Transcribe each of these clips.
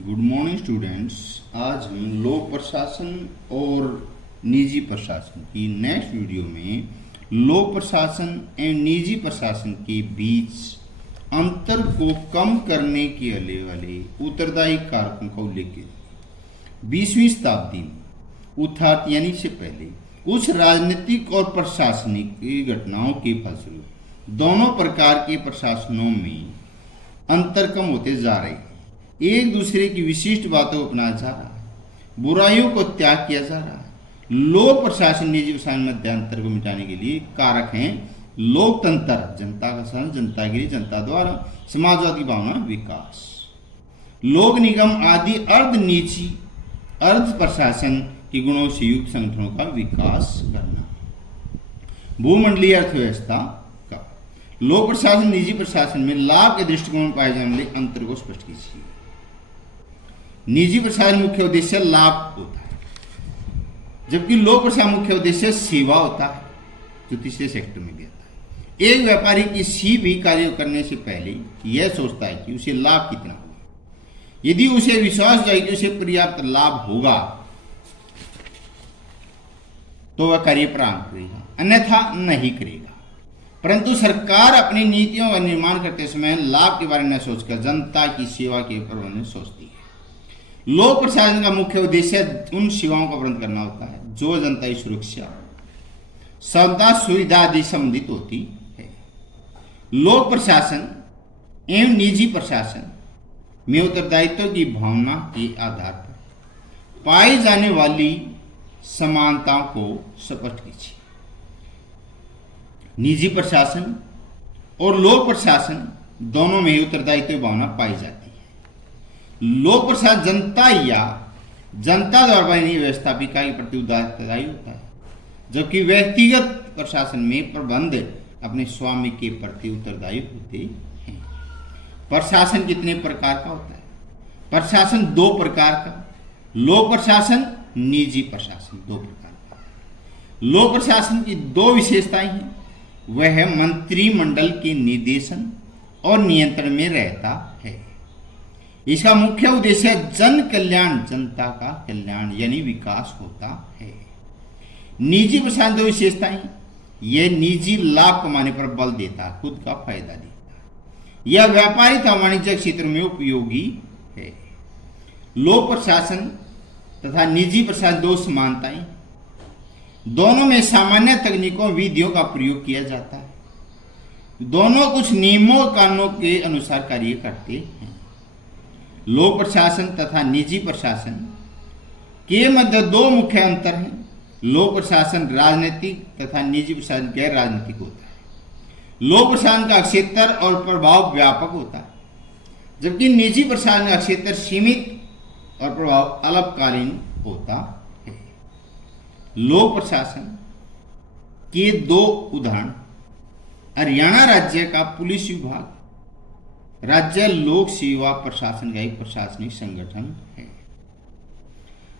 Good morning students. आज हम लोक प्रशासन और निजी प्रशासन की नेक्स्ट वीडियो में लोक प्रशासन एवं निजी प्रशासन के बीच अंतर को कम करने के वाले उत्तरदायी कारकों का उल्लेख किया। 20वीं शताब्दी में उत्थान यानी से पहले कुछ राजनीतिक और प्रशासनिक घटनाओं के फलस्वरूप दोनों प्रकार के प्रशासनों में अंतर कम होते जा रहे हैं। एक दूसरे की विशिष्ट बातों को अपनाया जा रहा है, बुराइयों को त्याग किया जा रहा है। लोक प्रशासन निजी प्रशासन में अंतर को मिटाने के लिए कारक हैं लोकतंत्र, जनता का शासन, जनता के लिए, जनता द्वारा, समाजवादी भावना, विकास, लोक निगम आदि अर्ध निजी अर्ध प्रशासन के गुणों से युक्त संगठनों का विकास करना, भूमंडलीय अर्थव्यवस्था का। लोक प्रशासन निजी प्रशासन में लाभ के दृष्टिकोण में पाए जाने वाले अंतर को स्पष्ट कीजिए। निजी प्रशासन मुख्य उद्देश्य लाभ होता है, जबकि लोक प्रशासन मुख्य उद्देश्य सेवा होता है, जो तीसरे सेक्टर में भी आता है। एक व्यापारी किसी भी कार्य करने से पहले यह सोचता है कि उसे लाभ कितना होगा। यदि उसे विश्वास है कि उसे पर्याप्त लाभ होगा तो वह कार्य प्रारंभ करेगा, अन्यथा नहीं करेगा। परंतु सरकार अपनी नीतियों का निर्माण करते समय लाभ के बारे में न सोचकर जनता की सेवा के प्रबंधन में सोचती है। लोक प्रशासन का मुख्य उद्देश्य उन सेवाओं का प्रबंध करना होता है जो जनता की सुरक्षा, समता, सुविधा आदि संबंधित होती है। लोक प्रशासन एवं निजी प्रशासन में उत्तरदायित्व की भावना के आधार पर पाई जाने वाली समानताओं को स्पष्ट कीजिए। निजी प्रशासन और लोक प्रशासन दोनों में उत्तरदायित्व भावना पाई जाती है। लोक प्रशासन जनता या जनता द्वारा बनी व्यवस्थापिका के प्रति उत्तरदायी होता है, जबकि व्यक्तिगत प्रशासन में प्रबंध अपने स्वामी के प्रति उत्तरदायी होते हैं। प्रशासन कितने प्रकार का होता है? प्रशासन दो प्रकार का, लोक प्रशासन, निजी प्रशासन, दो प्रकार का। लोक प्रशासन की दो विशेषताएं हैं। वह मंत्रिमंडल के निर्देशन और नियंत्रण में रहता है। इसका मुख्य उद्देश्य जन कल्याण, जनता का कल्याण यानी विकास होता है। निजी प्रशासन दो विशेषताएं, यह निजी लाभ कमाने पर बल देता है, खुद का फायदा देता है। यह व्यापारिक तथा वाणिज्यिक क्षेत्र में उपयोगी है। लोक प्रशासन तथा निजी प्रशासन दो समानताएं, दोनों में सामान्य तकनीकों विधियों का प्रयोग किया जाता है। दोनों कुछ नियमों कानूनों के अनुसार कार्य करते हैं। लोक प्रशासन तथा निजी प्रशासन के मध्य दो मुख्य अंतर हैं। लोक प्रशासन राजनीतिक तथा निजी प्रशासन गैर राजनीतिक होता है। लोक प्रशासन का क्षेत्र और प्रभाव व्यापक होता है, जबकि निजी प्रशासन का क्षेत्र सीमित और प्रभाव अल्पकालीन होता है। लोक प्रशासन के दो उदाहरण, हरियाणा राज्य का पुलिस विभाग राज्य लोक सेवा प्रशासन का एक प्रशासनिक संगठन है।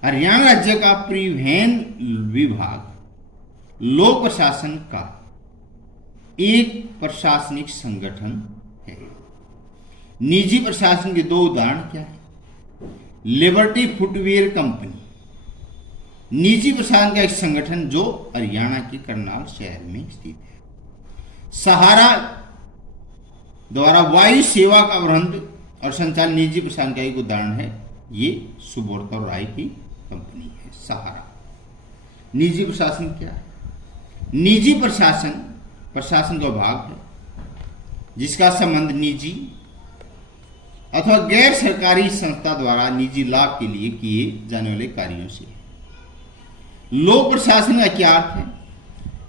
हरियाणा राज्य का परिवहन विभाग लोक प्रशासन का एक प्रशासनिक संगठन है। निजी प्रशासन के दो उदाहरण क्या है? लिबर्टी फुटवेयर कंपनी निजी प्रशासन का एक संगठन जो हरियाणा के करनाल शहर में स्थित है। सहारा द्वारा वायु सेवा का प्रबंध और संचालन निजी प्रशासन का एक उदाहरण है। ये सुब्रत और राय की कंपनी है, सहारा। निजी प्रशासन क्या है? निजी प्रशासन प्रशासन का भाग है जिसका संबंध निजी अथवा गैर सरकारी संस्था द्वारा निजी लाभ के लिए किए जाने वाले कार्यों से। लोक प्रशासन का क्या अर्थ है?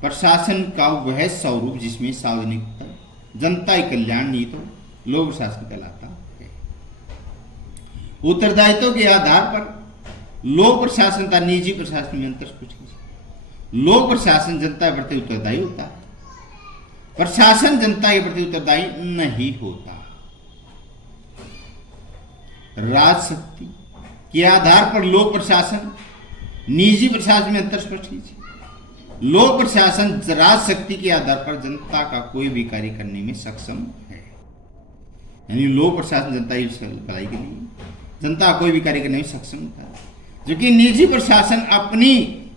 प्रशासन का वह स्वरूप जिसमें सार्वजनिक जनता के कल्याण निहित हो, लोक प्रशासन कहलाता है। उत्तरदायित्व के आधार पर लोक प्रशासन तथा निजी प्रशासन में अंतर कुछ नहीं। लोक प्रशासन जनता के प्रति उत्तरदायी होता है, प्रशासन जनता के प्रति उत्तरदायी नहीं होता। राजशक्ति के आधार पर लोक प्रशासन निजी प्रशासन में अंतर स्पष्ट कीजिए। लोक प्रशासन राजशक्ति के आधार पर जनता का कोई भी कार्य करने में सक्षम है, यानी लोक प्रशासन जनता की भलाई के लिए जनता कोई भी कार्य करने में सक्षम होता है, जबकि निजी प्रशासन अपनी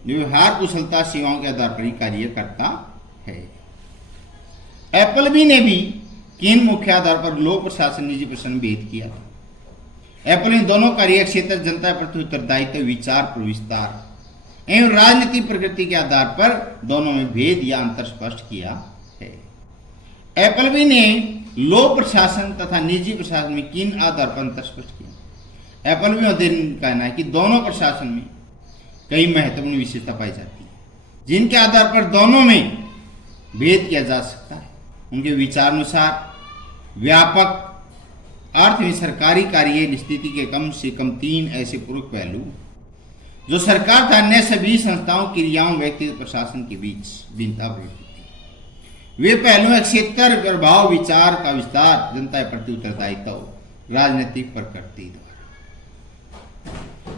व्यवहार कुशलता सेवाओं के आधार पर ही कार्य करता है। एप्पलबी ने भी किन मुख्य आधार पर लोक प्रशासन निजी प्रशासन भेद किया था। एप्पलबी ने दोनों कार्य क्षेत्र जनता प्रति उत्तरदायित्व, विचार पर विस्तार एवं राजनीतिक प्रकृति के आधार पर दोनों में भेद या अंतर स्पष्ट किया है। एप्पलबी ने लोक प्रशासन तथा निजी प्रशासन में किन आधार पर अंतर स्पष्ट किया। एप्पलबी और देन का कहना है कि दोनों प्रशासन में कई महत्वपूर्ण विशेषता पाई जाती है जिनके आधार पर दोनों में भेद किया जा सकता है। उनके विचारानुसार व्यापक अर्थ में सरकारी कार्य स्थिति के कम से कम 3 ऐसे पूरक पहलू जो सरकार तथा अन्य सभी संस्थाओं, क्रियाओं, व्यक्तिगत प्रशासन के बीच भिन्नता होती है। वे पहलू क्षेत्र प्रभाव, विचार का विस्तार, जनता के प्रति उत्तरदायित्व, राजनीतिक प्रकृति द्वारा।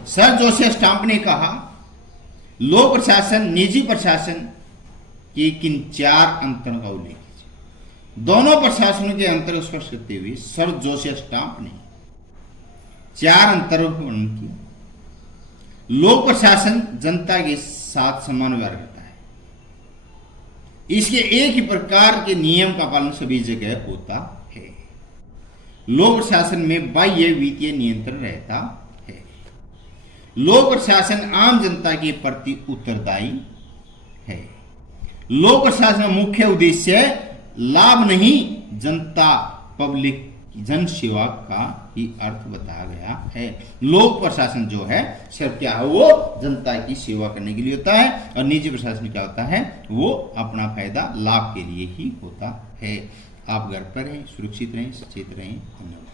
सर जोसेफ स्टाम्प ने कहा, लोक प्रशासन निजी प्रशासन के किन 4 अंतरों का उल्लेख कीजिए। दोनों प्रशासनों के अंतर को स्पष्ट करते हुए सर जोसेफ स्टाम्प ने 4 अंतरों का वर्णन किया। लोक प्रशासन जनता के साथ समान व्यवहार करता है। इसके एक ही प्रकार के नियम का पालन सभी जगह होता है। लोक प्रशासन में बाह्य वित्तीय नियंत्रण रहता है। लोक प्रशासन आम जनता के प्रति उत्तरदायी है। लोक प्रशासन का मुख्य उद्देश्य लाभ नहीं, जनता, पब्लिक, जन सेवा का ही अर्थ बताया गया है। लोक प्रशासन जो है सिर्फ क्या है, वो जनता की सेवा करने के लिए होता है, और निजी प्रशासन क्या होता है, वो अपना फायदा, लाभ के लिए ही होता है। आप घर पर रहें, सुरक्षित रहें, सचेत रहें। धन्यवाद।